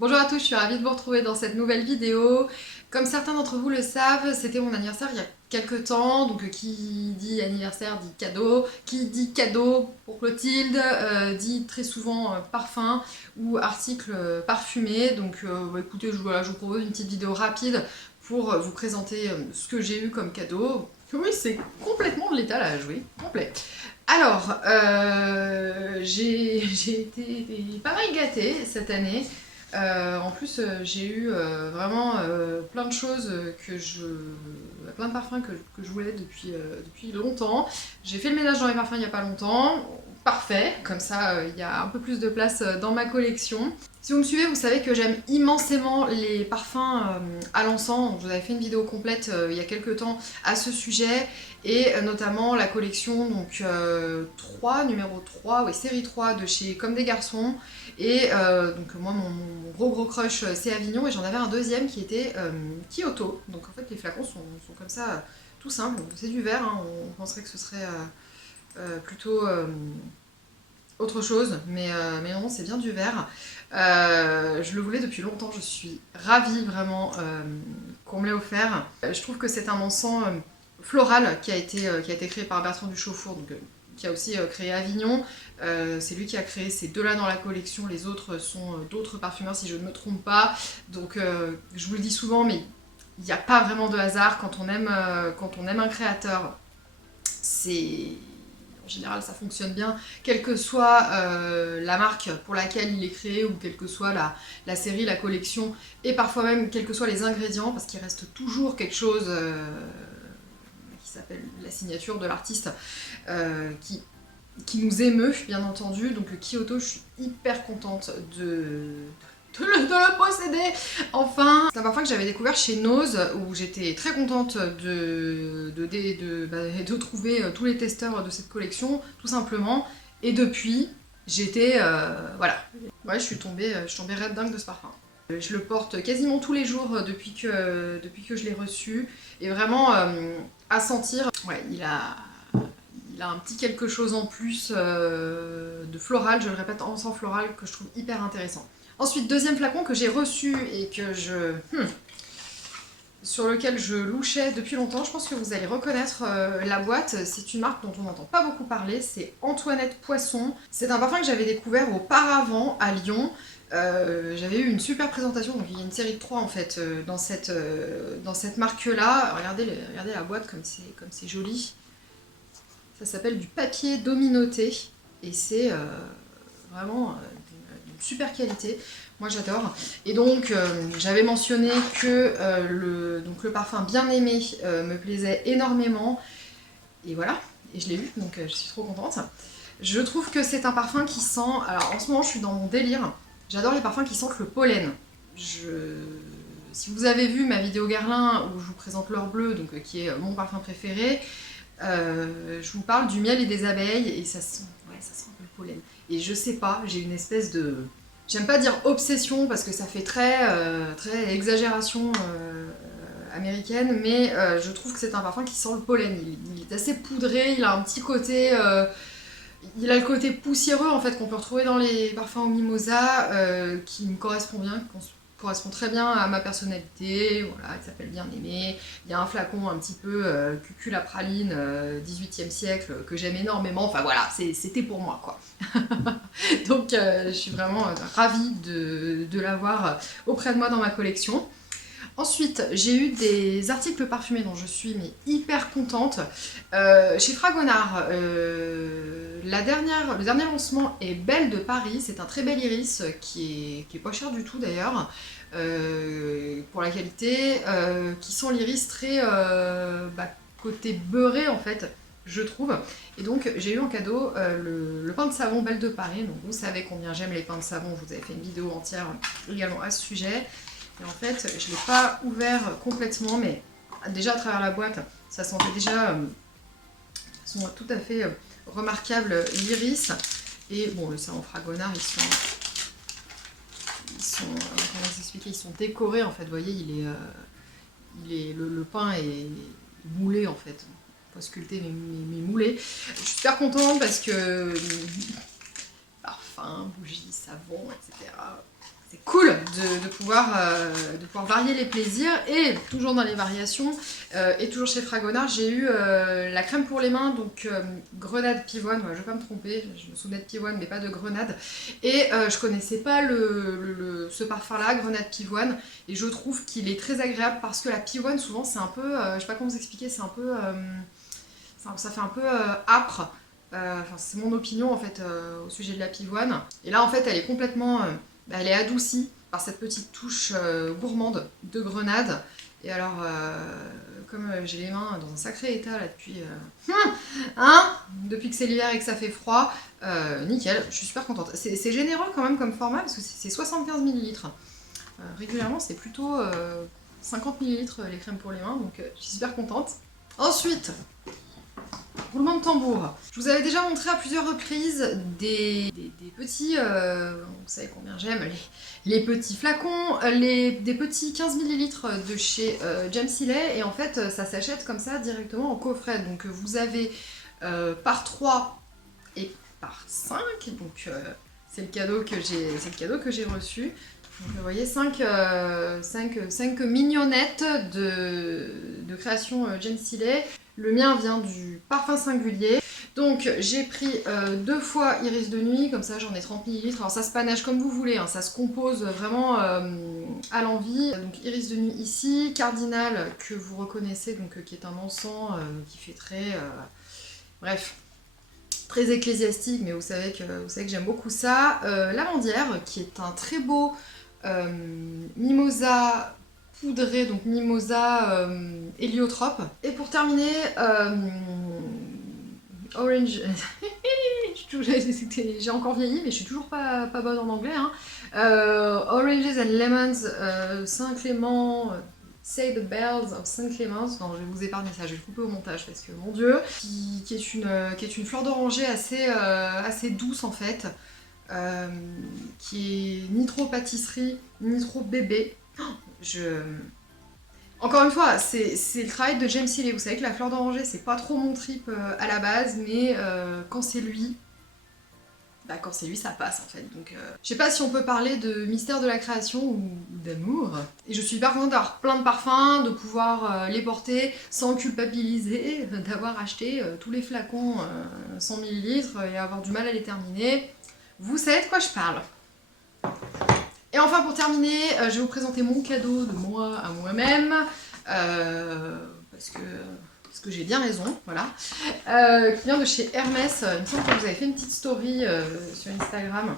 Bonjour à tous, je suis ravie de vous retrouver dans cette nouvelle vidéo. Comme certains d'entre vous le savent, c'était mon anniversaire il y a quelques temps, donc qui dit anniversaire dit cadeau, qui dit cadeau pour Clotilde dit très souvent parfum ou article parfumé. Donc écoutez, je vous propose une petite vidéo rapide pour vous présenter ce que j'ai eu comme cadeau. Oui, c'est complètement de l'étalage, oui, complet. Alors, j'ai été pas mal gâtée cette année. En plus, j'ai eu vraiment plein de choses plein de parfums que je voulais depuis longtemps. J'ai fait le ménage dans les parfums il n'y a pas longtemps. Parfait, comme ça il y a un peu plus de place dans ma collection. Si vous me suivez, vous savez que j'aime immensément les parfums à l'encens. Je vous avais fait une vidéo complète il y a quelques temps à ce sujet, et notamment la collection donc 3, numéro 3, oui, série 3 de chez Comme des Garçons. Et donc moi mon gros crush c'est Avignon, et j'en avais un deuxième qui était Kyoto. Donc en fait les flacons sont comme ça, tout simples. C'est du verre, hein. On penserait que ce serait plutôt autre chose, mais non, c'est bien du verre. Je le voulais depuis longtemps, je suis ravie vraiment qu'on me l'ait offert. Je trouve que c'est un encens floral qui a été créé par Bertrand Duchaufour, donc, qui a aussi créé Avignon. C'est lui qui a créé ces deux-là dans la collection, les autres sont d'autres parfumeurs si je ne me trompe pas. Donc je vous le dis souvent, mais il n'y a pas vraiment de hasard quand on aime un créateur. C'est en général ça fonctionne bien, quelle que soit la marque pour laquelle il est créé, ou quelle que soit la série, la collection, et parfois même quels que soient les ingrédients, parce qu'il reste toujours quelque chose qui s'appelle la signature de l'artiste, qui nous émeut, bien entendu. Donc Kyoto, je suis hyper contente de le posséder, enfin. C'est un parfum que j'avais découvert chez Nose, où j'étais très contente de trouver tous les testeurs de cette collection, tout simplement. Et depuis, j'étais... voilà. Ouais, je suis tombée red dingue de ce parfum. Je le porte quasiment tous les jours depuis que je l'ai reçu. Et vraiment, à sentir, ouais, il a un petit quelque chose en plus de floral, je le répète, encens floral, que je trouve hyper intéressant. Ensuite, deuxième flacon que j'ai reçu et sur lequel je louchais depuis longtemps. Je pense que vous allez reconnaître la boîte. C'est une marque dont on n'entend pas beaucoup parler, c'est Antoinette Poisson. C'est un parfum que j'avais découvert auparavant à Lyon. J'avais eu une super présentation, donc il y a une série de 3 en fait dans cette marque-là. Regardez la boîte comme c'est joli. Ça s'appelle du papier dominoté, et c'est vraiment d'une super qualité. Moi j'adore. Et donc j'avais mentionné que le parfum Bien Aimé me plaisait énormément. Et voilà, et je l'ai eu, donc je suis trop contente. Je trouve que c'est un parfum qui sent... Alors en ce moment je suis dans mon délire. J'adore les parfums qui sentent le pollen. Si vous avez vu ma vidéo Guerlain où je vous présente l'or bleu, donc, qui est mon parfum préféré, je vous parle du miel et des abeilles, et ça sent un peu le pollen. Et je sais pas, j'ai une espèce de... J'aime pas dire obsession parce que ça fait très exagération américaine, mais je trouve que c'est un parfum qui sent le pollen. Il est assez poudré, il a un petit côté... il a le côté poussiéreux en fait qu'on peut retrouver dans les parfums au mimosa, qui me correspond bien, correspond très bien à ma personnalité, voilà, qui s'appelle Bien Aimé. Il y a un flacon un petit peu cucul à praline, 18e siècle, que j'aime énormément. Enfin voilà, c'était pour moi quoi. Donc je suis vraiment ravie de l'avoir auprès de moi dans ma collection. Ensuite, j'ai eu des articles parfumés dont je suis hyper contente. Chez Fragonard, le dernier lancement est Belle de Paris. C'est un très bel iris qui est pas cher du tout d'ailleurs, pour la qualité, qui sent l'iris très côté beurré en fait, je trouve. Et donc j'ai eu en cadeau le pain de savon Belle de Paris. Donc vous savez combien j'aime les pains de savon, je vous avais fait une vidéo entière également à ce sujet. Et en fait, je ne l'ai pas ouvert complètement, mais déjà à travers la boîte, ça sentait déjà de façon tout à fait remarquable l'iris. Et bon, le savon Fragonard, ils sont comment s'expliquer, ils sont décorés en fait. Vous voyez, le pain est moulé en fait. Pas sculpté, mais moulé. Je suis super contente parce que parfum, bougies, savon, etc. c'est cool de pouvoir varier les plaisirs. Et toujours dans les variations, et toujours chez Fragonard, j'ai eu la crème pour les mains, donc grenade pivoine, ouais, je vais pas me tromper, je me souvenais de pivoine mais pas de grenade. Et je connaissais pas ce parfum là, grenade pivoine, et je trouve qu'il est très agréable parce que la pivoine souvent c'est un peu, je sais pas comment vous expliquer, c'est un peu, ça fait un peu âpre. Enfin, c'est mon opinion en fait au sujet de la pivoine. Et là en fait elle est complètement, elle est adoucie par cette petite touche gourmande de grenade. Et alors comme j'ai les mains dans un sacré état là depuis que c'est l'hiver et que ça fait froid, nickel, je suis super contente. C'est généreux quand même comme format parce que c'est 75 ml. Régulièrement c'est plutôt 50 ml les crèmes pour les mains, donc je suis super contente. Ensuite, roulement de tambour. Je vous avais déjà montré à plusieurs reprises des petits, vous savez combien j'aime, les petits flacons, des petits 15 ml de chez James Hillet, et en fait ça s'achète comme ça directement en coffret. Donc vous avez par 3 et par 5, donc c'est le cadeau que j'ai reçu. Donc vous voyez 5 mignonnettes de création James Hillet. Le mien vient du Parfum Singulier. Donc j'ai pris 2 fois Iris de nuit, comme ça j'en ai 30 ml. Alors ça se panache comme vous voulez, hein, ça se compose vraiment à l'envie. Donc Iris de nuit ici, Cardinal que vous reconnaissez, donc qui est un encens qui fait très... bref, très ecclésiastique, mais vous savez que j'aime beaucoup ça. Lavandière, qui est un très beau mimosa poudré, donc mimosa héliotrope. Et pour terminer, orange... j'ai encore vieilli, mais je suis toujours pas bonne en anglais. Hein. Oranges and Lemons, Saint-Clément... Say the Bells of Saint-Clément, non, je vais vous épargner ça, je vais le couper au montage parce que mon dieu, qui est une fleur d'oranger assez douce en fait, qui est ni trop pâtisserie, ni trop bébé. Encore une fois, c'est le travail de James Hillet. Vous savez que la fleur d'oranger, c'est pas trop mon trip à la base, mais quand c'est lui, ça passe en fait. Donc, je sais pas si on peut parler de mystère de la création ou d'amour. Et je suis hyper contente d'avoir plein de parfums, de pouvoir les porter sans culpabiliser, d'avoir acheté tous les flacons 100 ml et avoir du mal à les terminer. Vous savez de quoi je parle. Et enfin pour terminer, je vais vous présenter mon cadeau de moi à moi-même, parce que j'ai bien raison, voilà, qui vient de chez Hermès. Il me semble que vous avez fait une petite story sur Instagram.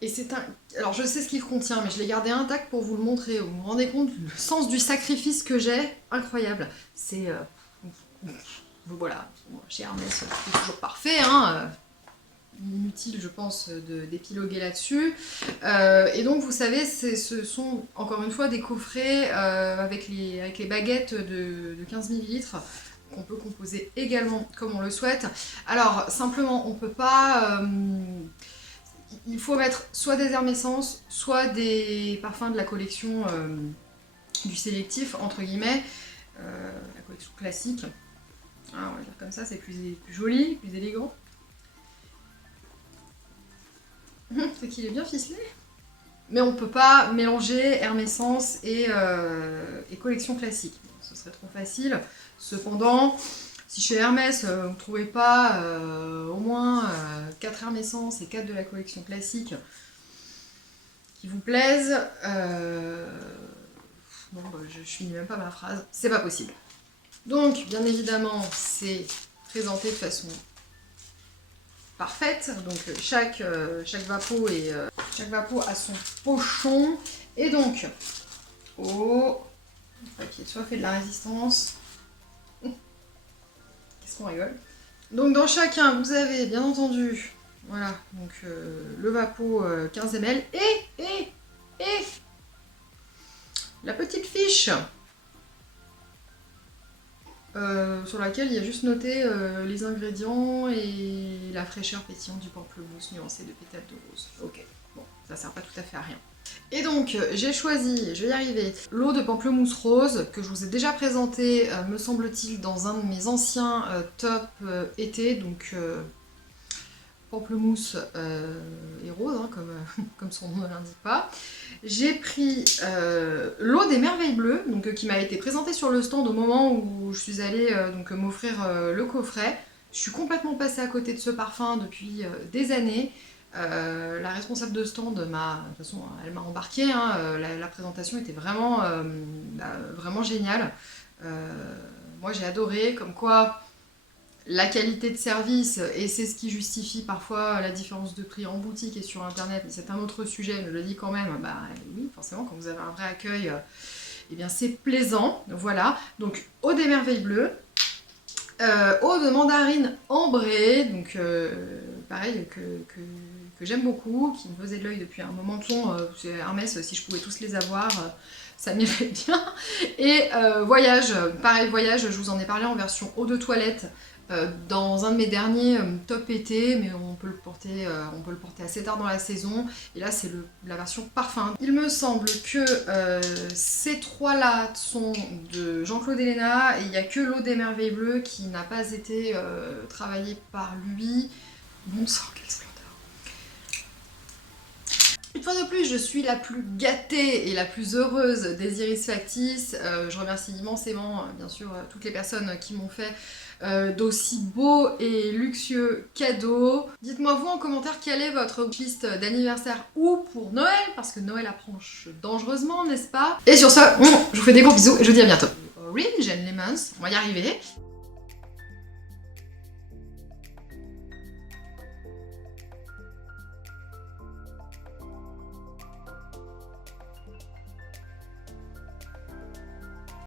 Et c'est un... Alors je sais ce qu'il contient, mais je l'ai gardé intact pour vous le montrer. Vous vous rendez compte le sens du sacrifice que j'ai? Incroyable. C'est... voilà, chez Hermès, c'est toujours parfait, hein. Inutile je pense d'épiloguer là-dessus. Et donc vous savez, ce sont encore une fois des coffrets avec les baguettes de 15 ml qu'on peut composer également comme on le souhaite. Alors simplement on peut pas... il faut mettre soit des hermescences, soit des parfums de la collection du sélectif, entre guillemets, la collection classique. Ah, on va dire comme ça, c'est plus joli, plus élégant. C'est qu'il est bien ficelé. Mais on peut pas mélanger Hermescence et collection classique. Ce serait trop facile. Cependant, si chez Hermès, vous ne trouvez pas au moins 4 Hermescence et 4 de la collection classique qui vous plaisent, bon, je finis même pas ma phrase, c'est pas possible. Donc, bien évidemment, c'est présenté de façon parfaite. Donc chaque vapeau a son pochon. Et donc, le papier de soie fait de la résistance. Qu'est-ce qu'on rigole. Donc dans chacun, vous avez bien entendu, voilà, donc le vapeau 15 ml et la petite fiche sur laquelle il y a juste noté les ingrédients et la fraîcheur pétillante du pamplemousse nuancé de pétales de rose. Ok, bon, ça sert pas tout à fait à rien. Et donc, j'ai choisi, je vais y arriver, l'eau de pamplemousse rose, que je vous ai déjà présenté, me semble-t-il, dans un de mes anciens top été, donc pamplemousse et rose, hein, comme son nom ne l'indique pas. J'ai pris l'eau des merveilles bleues, donc, qui m'a été présentée sur le stand au moment où je suis allée donc m'offrir le coffret. Je suis complètement passée à côté de ce parfum depuis des années. La responsable de stand de toute façon, elle m'a embarquée, hein, la présentation était vraiment, vraiment géniale. Moi j'ai adoré, comme quoi la qualité de service, et c'est ce qui justifie parfois la différence de prix en boutique et sur internet, mais c'est un autre sujet, mais je le dis quand même, bah oui, forcément quand vous avez un vrai accueil, eh bien c'est plaisant, voilà. Donc eau des merveilles bleues, eau de mandarine ambrée, donc pareil que j'aime beaucoup, qui me faisait de l'œil depuis un moment. C'est Hermès, si je pouvais tous les avoir, ça m'irait bien. Et voyage, pareil voyage, je vous en ai parlé en version eau de toilette dans un de mes derniers top été, mais on peut le porter assez tard dans la saison. Et là c'est la version parfum. Il me semble que ces trois-là sont de Jean-Claude Ellena, et il n'y a que l'eau des merveilles bleues qui n'a pas été travaillée par lui. Bon sang, quelle splendeur! Une fois de plus, je suis la plus gâtée et la plus heureuse des Iris Factice. Je remercie immensément, bien sûr, toutes les personnes qui m'ont fait d'aussi beaux et luxueux cadeaux. Dites-moi vous en commentaire quelle est votre liste d'anniversaire ou pour Noël, parce que Noël approche dangereusement, n'est-ce pas? Et sur ce, je vous fais des gros bisous et je vous dis à bientôt. Orange and Lemons, on va y arriver.